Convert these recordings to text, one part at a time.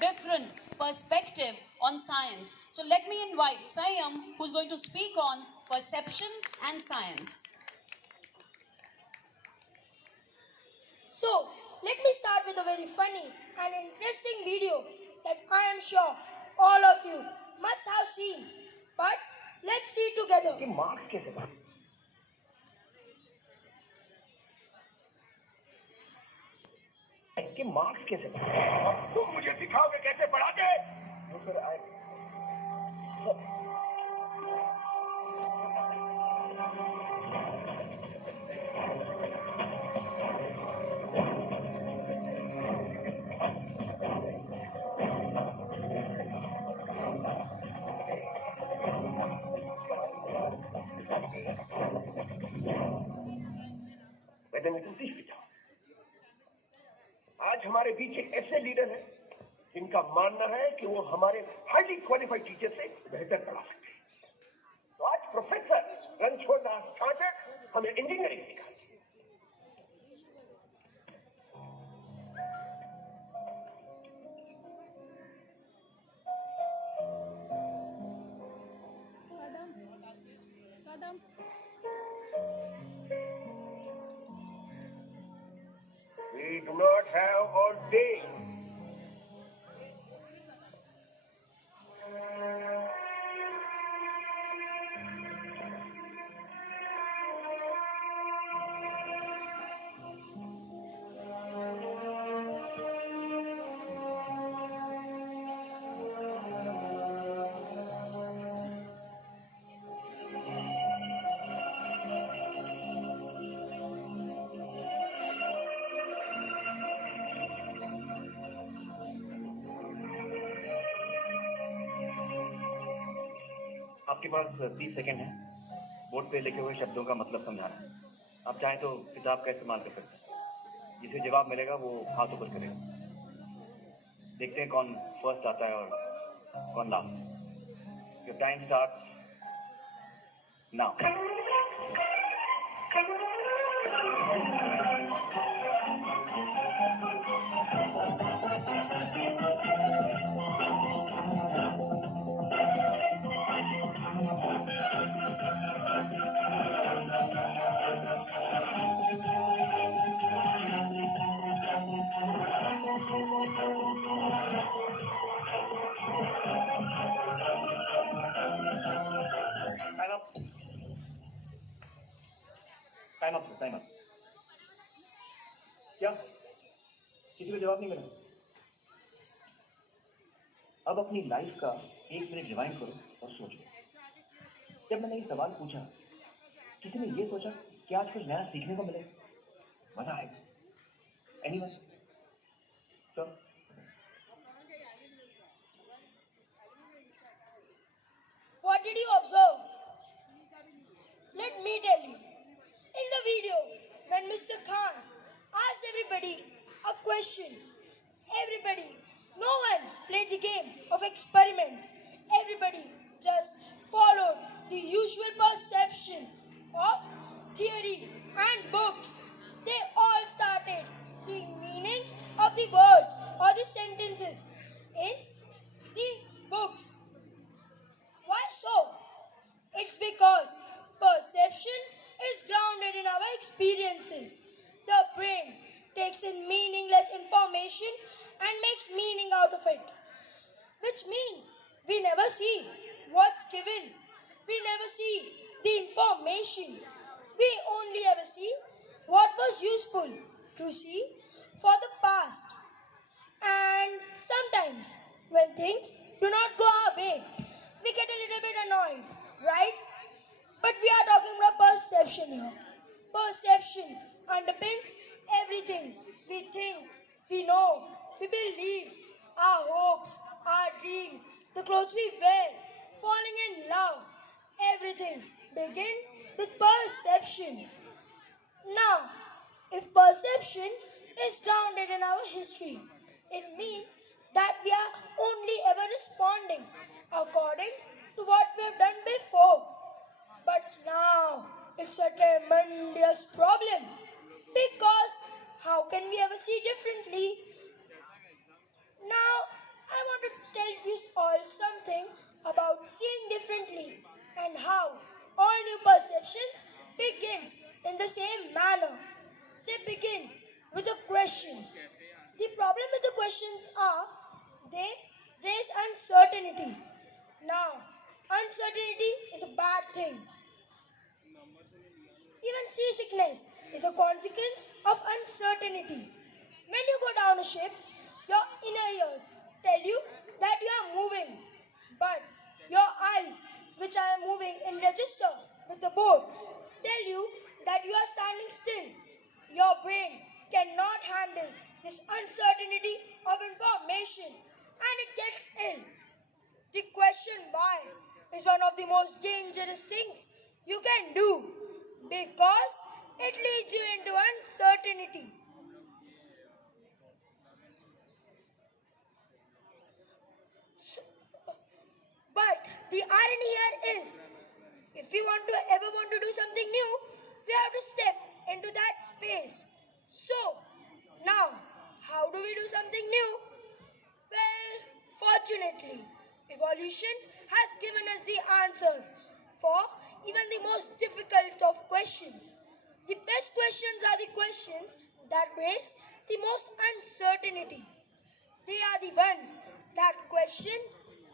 different perspective on science. So let me invite Sanyam, who's going to speak on perception and science. So, let me start with a very funny and interesting video that I am sure all of you must have seen. But let's see together. कि marks कैसे तुम मुझे सिखाओगे कैसे पढ़ाते तो फिर आज हमारे बीच एक ऐसे लीडर हैं जिनका मानना है कि वो हमारे हाईली क्वालिफाइड टीचर से बेहतर पढ़ा सकते हैं। तो आज प्रोफेसर रणछोड़ दास ठाकुर हमें इंजीनियरिंग सिखाएंगे। We do not have all day. आपके पास 30 सेकंड है बोर्ड पे लिखे हुए शब्दों का मतलब समझाना है। आप चाहें तो किताब का इस्तेमाल कर सकते हैं। जिसे जवाब मिलेगा वो हाथ ऊपर करेगा। देखते हैं कौन फर्स्ट आता है और कौन last. Your time starts now. Time up. क्या किसी को जवाब नहीं मिला? अब अपनी लाइफ का 1 मिनट रिवाइंड करो और सोचो। जब मैंने ये सवाल पूछा, किसी ने ये सोचा कि आज कुछ नया सीखने को मिले, मजा आएगा? Anyone? Sir? What did you observe? Let me tell you. In the video, when Mr. Khan asked everybody a question, no one played the game of experiment. Everybody just followed the usual perception of theory and books. They all started seeing meanings of the words or the sentences in the books. Why so? It's because perception is grounded in our experiences. The brain takes in meaningless information and makes meaning out of it. Which means we never see what's given. We never see the information. We only ever see what was useful to see for the past. And sometimes when things do not go our way, we get a little bit annoyed, right? But we are talking about perception here. Perception underpins everything we think, we know, we believe, our hopes, our dreams, the clothes we wear, falling in love. Everything begins with perception. Now, if perception is grounded in our history, it means that we are only ever responding according to what we have done before. But now, it's a tremendous problem because how can we ever see differently? Now, something about seeing differently and how all new perceptions begin in the same manner. They begin with a question. The problem with the questions are they raise uncertainty. Now, uncertainty is a bad thing. Even seasickness is a consequence of uncertainty. When you go down a ship, your inner ears tell you that you are moving, but your eyes, which are moving in register with the boat, tell you that you are standing still. Your brain cannot handle this uncertainty of information and it gets ill. The question why is one of the most dangerous things you can do because it leads you into uncertainty. But the irony here is, if we ever want to do something new, we have to step into that space. So, now, how do we do something new? Well, fortunately, evolution has given us the answers for even the most difficult of questions. The best questions are the questions that raise the most uncertainty. They are the ones that question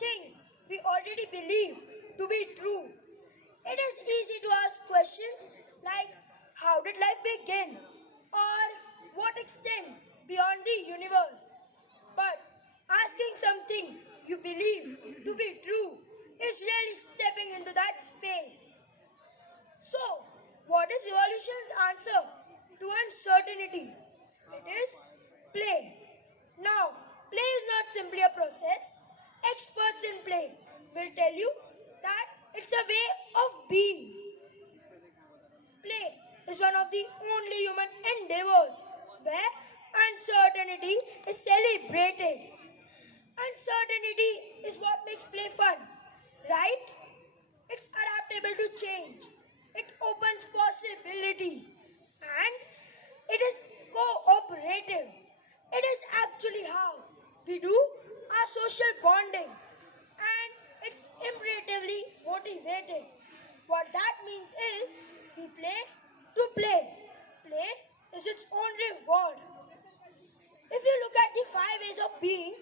things we already believe to be true. It is easy to ask questions like how did life begin or what extends beyond the universe. But asking something you believe to be true is really stepping into that space. So, what is evolution's answer to uncertainty? It is play. Now, play is not simply a process. Experts in play will tell you that it's a way of being. Play is one of the only human endeavors where uncertainty is celebrated. Uncertainty is what makes play fun, right? It's adaptable to change. It opens possibilities and it is cooperative. It is actually how we do our social bonding and it's imperatively motivated. What that means is we play to play. Play is its own reward. If you look at the 5 ways of being,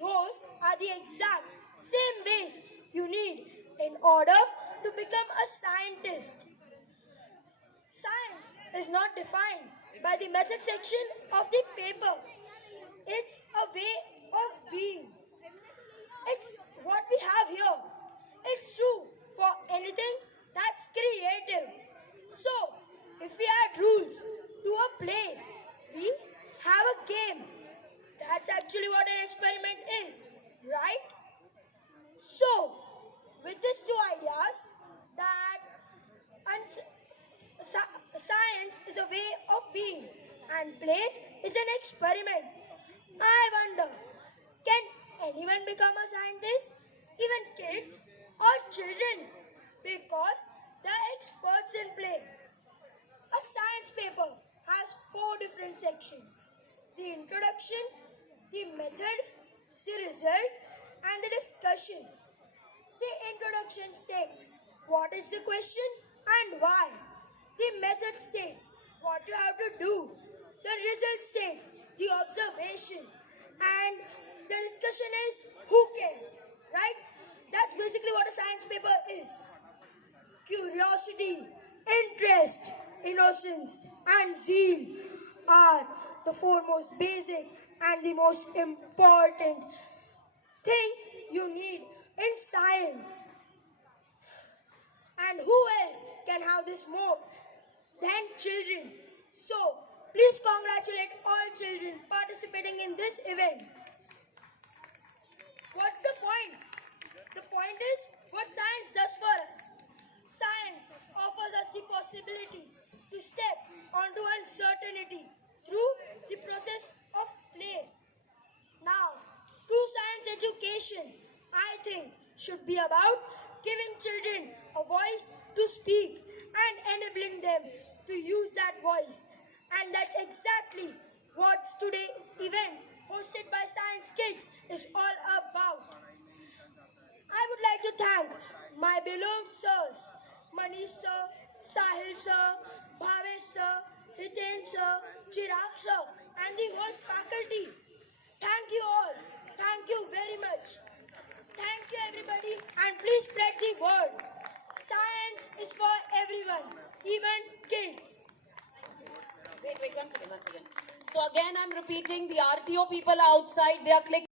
those are the exact same ways you need in order to become a scientist. Science is not defined by the method section of the paper. It's a way of being. It's what we have here. It's true for anything that's creative. So, if we add rules to a play, we have a game. That's actually what an experiment is, right? So, with these two ideas, that science is a way of being and play is an experiment. I wonder, can anyone become a scientist? Even kids or children? Because they're experts in play. A science paper has 4 different sections: the introduction, the method, the result, and the discussion. The introduction states what is the question and why. The method states what you have to do. The result states the observation. And the discussion is who cares, right? That's basically what a science paper is. Curiosity, interest, innocence, and zeal are the 4 most basic and the most important things you need in science. And who else can have this more than children? So, please congratulate all children participating in this event. What's the point? The point is what science does for us. Science offers us the possibility to step onto uncertainty through the process of play. Now, true science education, I think, should be about giving children a voice to speak and enabling them to use that voice. And that's exactly what today's event hosted by Science Kids is all about. thank my beloved sirs, Manish sir, Sahil sir, Bhavesh sir, Hiten sir, Chirag sir, and the whole faculty. Thank you all. Thank you very much. Thank you everybody, and please spread the word. Science is for everyone, even kids. Wait, one second. So again, I'm repeating, the RTO people are outside. They are clicking.